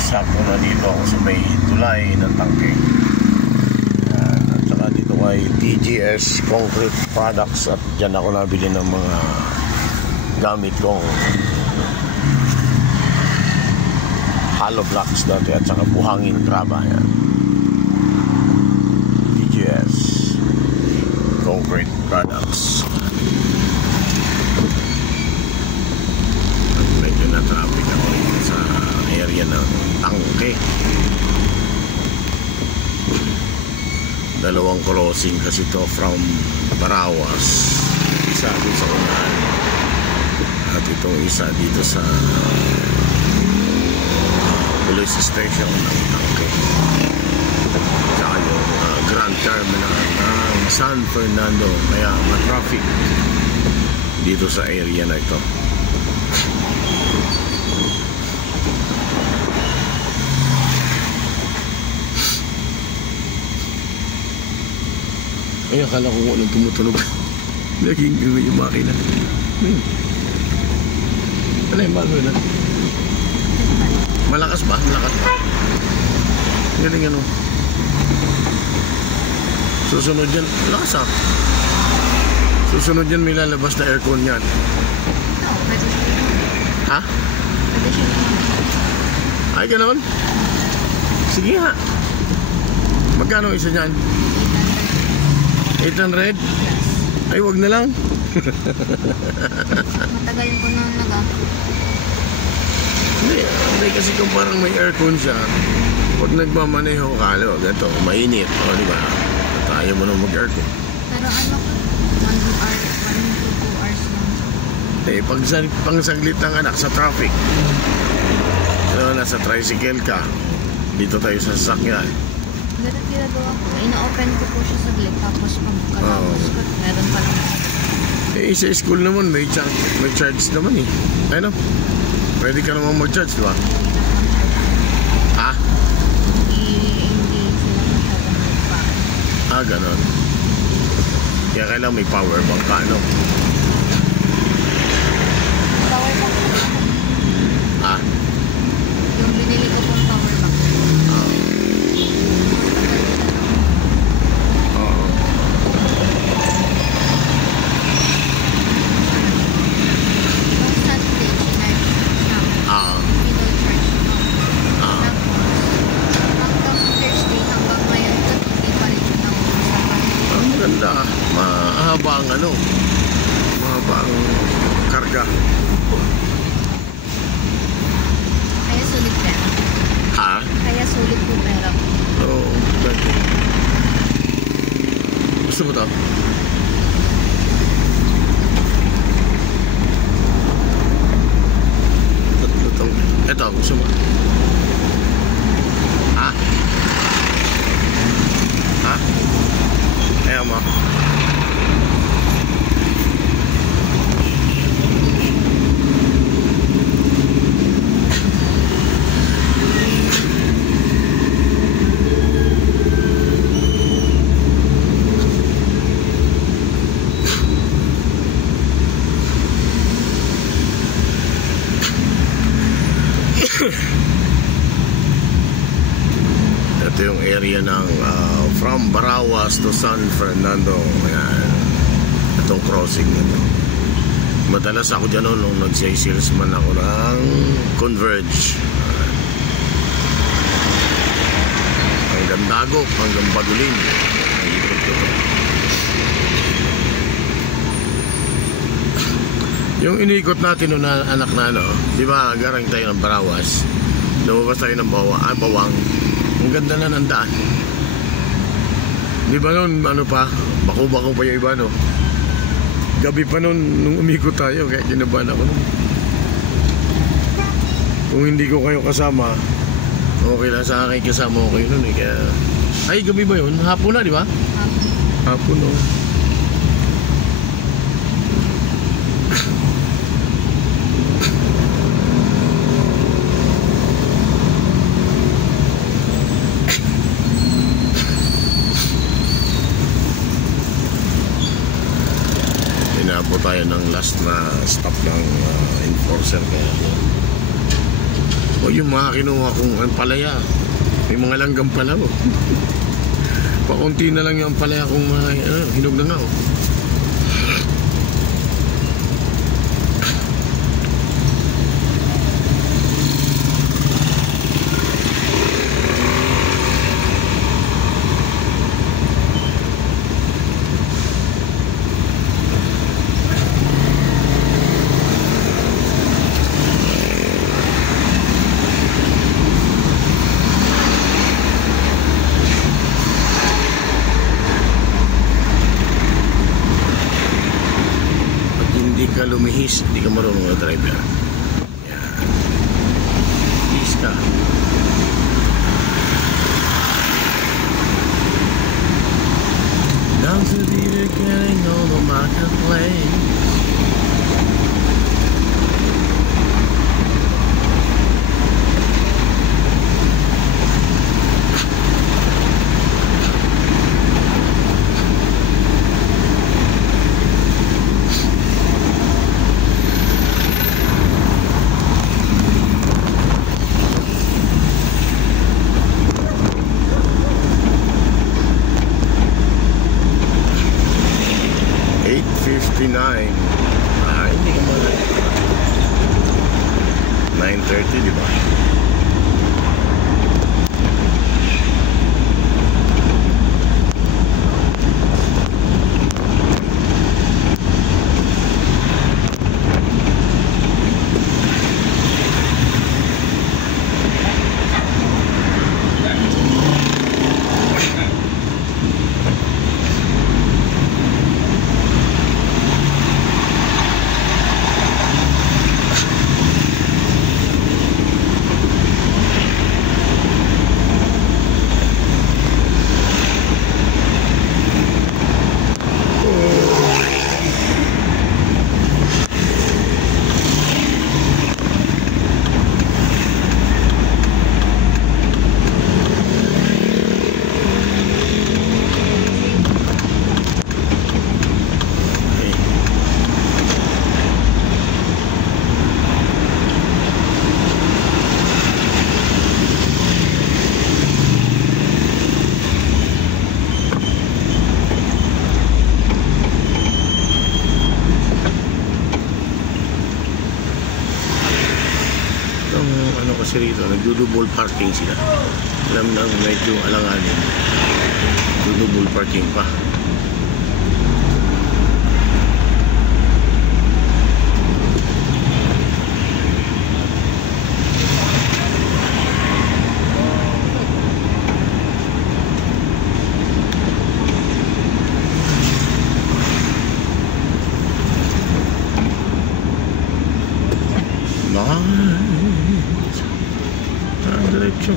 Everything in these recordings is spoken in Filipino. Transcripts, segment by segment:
Sakto na dito ako sa may tulay ng tangke. Yan. At saka dito kay TGS Concrete Products, at dyan ako nabili ng mga gamit kong hollow blocks dati at saka buhangin graba. Yan. TGS Concrete Products. At medyo na-traffic ako sa area ng tangke. Dalawang crossing kasi to from Barawas, isa dito sa unahan at itong isa dito sa police station ng tangke, saka yung Grand Terminal ng San Fernando. Kaya ma-traffic dito sa area na ito. Ay, akala ko nung tumutunog. Naging yung makina. Ano yung bago na? Malakas ba? Malakas ba? Galing ano. Susunod yan. Malakas ah. Susunod yan may lalabas na aircon yan. Ha? Ay, ganoon? Sige ha. Magkano isa niyan? 800? Ay, wag na lang. Matagal ko na Hindi kasi kung parang may aircon siya, pag nagmamaneho ka, ganito, mainit, o diba? At ayaw mo nang mag-aircon. Pero ano ko, 1 to 2 hours lang. Pang saglit ng anak sa traffic. Ano, nasa tricycle ka, dito tayo sa sasakyan. Ganun ginagawa ko. Ina-open ko po siya saglit, tapos pagkatapos ko, meron pa lang. Sa school naman, may charge naman eh. Ano? Pwede ka naman mag-charge, diba? Ha? Hindi sila masyadong nagpa. Ganon. Kaya kailangan may power bank ka, ano? Power bank ko. Yung binili ko pong power bank. Mahaba ang karga. Kaya sulit pera. Ha? Kaya sulit po pera. Oo, dati. Gusto mo to? Ito, gusto mo? Ha? Ha? Ayaw mo? Ito yung area ng from Barawas to San Fernando. Ayan. Itong crossing nito. Madalas ako dyan nung nag-salesman ako ng Converge. Hanggang Dagok, hanggang Badulin. Yung iniikot natin nung anak na di ba, garang tayo ng Barawas, lumabas tayo ng Bawang. Ang ganda na ng daan. Di ba nun, bako-bako pa yung iba, no? Gabi pa nun, nung umikot tayo, kaya kinabahan ako nun. Kung hindi ko kayo kasama, okay lang sa akin, kasama ko kayo nun eh. Kaya, ay, gabi ba yun? Hapon na, di ba? Hapon, no? Inabot tayo ng last na stop ng enforcer, kaya O yung mga kinuha kong palaya. May mga langgam pala oh. Pakunti na lang yung palaya kong mga hinog na nga oh. Hindi ka lumihis, hindi ka marunong na driver. Yan. Lihis ka. Down to the beginning on the marketplace. Hindi ka mali. 9:30, di ba? Kasi rito, nagdudubol parking sila. Alam nang medyo alanganin. Dudubol parking pa. Diretso.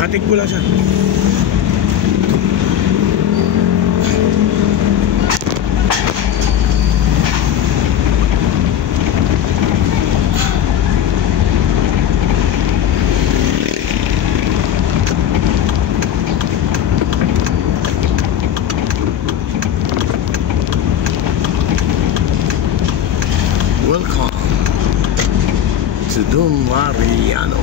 Atik pula siya. Welcome to Don Mariano.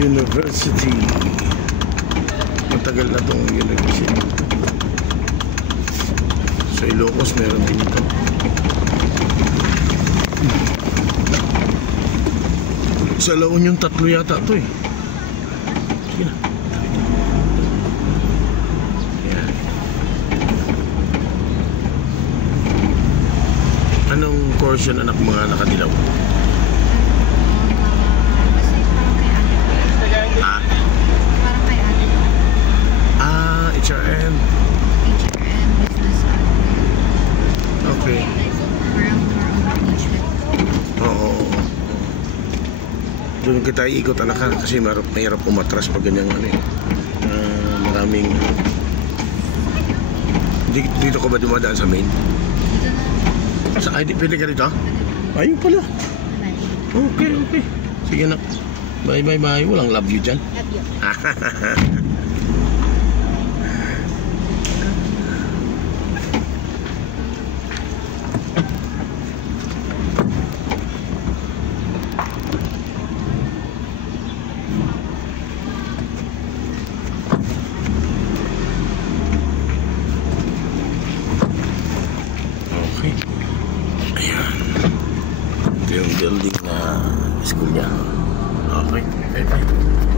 University. Matagal na itong university. Sa Ilocos meron din ito. Sa La Union, 3 yata to eh. Sige na. Yan. Anong course yun, anak, mga nakadilaw? Kasi parang kay ate. Ah, Parang kay ate. HRM. HRM, business admin. Okay. Parang more on management. Oo. Doon kita iikot, anak, ha, kasi mahirap umatras pag ganyang ano eh. Maraming... Dito ka ba dumadaan sa main? Dito na. Sa ID, pwede ka dito? Ayun pala. Okay, okay. Sige na. Bye, bye, bye. Walang love you dyan. Love you. Okay. Ayan. Ito yung building na school niya. Okay. Bye, bye.